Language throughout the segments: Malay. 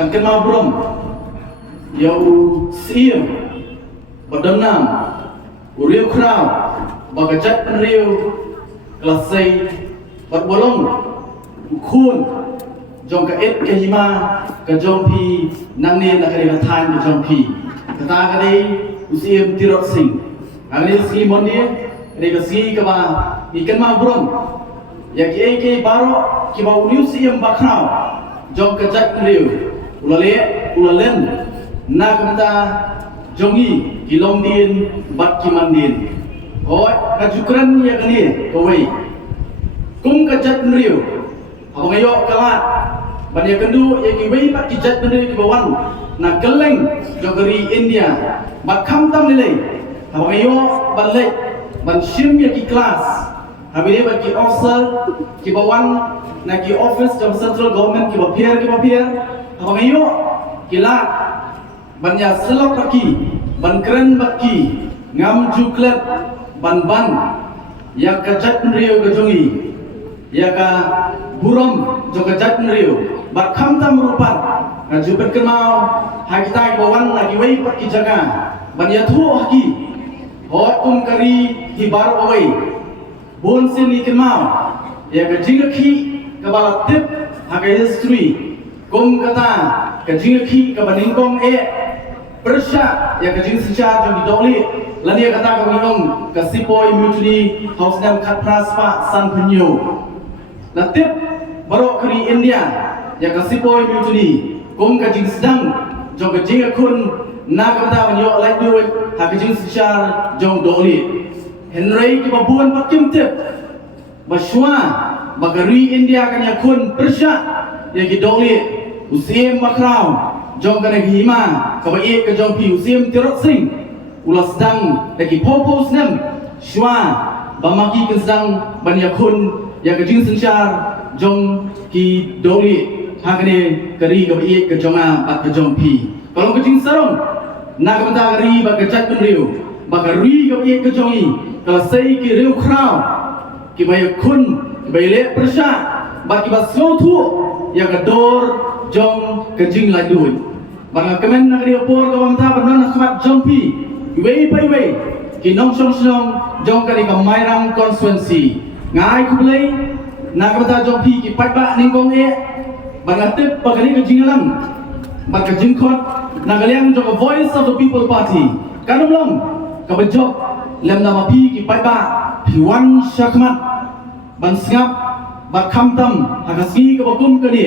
kan kenal belum yang siam berdendam uriu kerau bagajat penriu kelas sei berbolong kun jong ke et ke hima ke jong pi nang ne nak ke than ke jong pi kata kali usiam tirot sing angni ski mondi ni ke ski ke ba ikan ma bron ya ke baro ki ba uriu siam bakrau jong ke jat penriu ulalen na kata jongi kilong din bat kiman din hoi kajukran ya kani kawai kum kajat nriu abang ayo kalat bania kendu ya kiwai bat kijat nriu kibawan na keleng jogeri India bat kham tam lele abang ayo balai ban sim ya ki kelas habis bat ki officer kibawan na ki office of central government kibapier abang ayo kilat banya selok baki ban keren baki ngam juklet ban ya kajat nriu gajongi ya ka buram jo kajat nriu bat kham tam rupat ngajupet kemau hakitai bawan lagi wei pat ki jaga ban ya thu haki hot kari hibar wei bon sin ni kemau ya ka jingaki ka bala tip hakai history kata ka jingaki ka baningkong Persya yang kejing secara jom didoli lani kata kami ong kasipoi mutually house nam kat praspa san penyo natip baru keri India yang kasipoi mutually kum kejing sedang jom kejing akun na kata penyo like duit ha kejing secara jom doli Henry kibabuan pakim tip baswa bagari India kan yakun Persya yang didoli usia makrau jom kana hima kabai ke jom pi usim tirot sing ulas sedang lagi popos nem shwa bamaki ke sedang banyakun ya ke jing sensyar jom ki doli hakne kari kabai ke jonga pat ke jom pi kalau ke jing sarong na kamta kari ba ke chat penriu ba kari kabai ke jongi kalau sei ki riu krau ki bayakun ki bayle persya ba ki ba slotu ya ke dor jom ke jing la duit bang kemen nak dia por kawam ta benon khmat jompi wei pai wei ki nong song jong kali ka mairang constituency ngai kublai nak kata jompi ki pat ba ning kong bang atip pagani ke jingalang bang ke jingkot nak kalian jong voice of the people party kanumlong ka bejok lem nama pi ki pat ba piwan syakmat ban singap ba khamtam hakasi ka bakum ke ni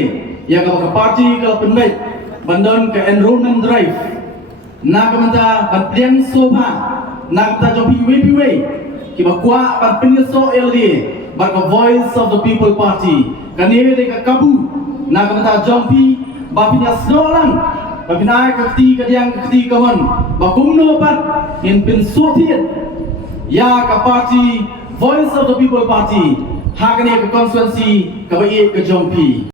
ya ka party ka penmai bandon ke enrollment drive nak menta batliang soba nak ta jobi we ki bakwa bat pinso LD bat voice of the people party kani de ka kabu nak menta jompi bapinya snolang bapina kakti kadiang kakti kawan bakumno bat in pinso thiet ya ka party voice of the people party hakane ka constituency ka bai ka jompi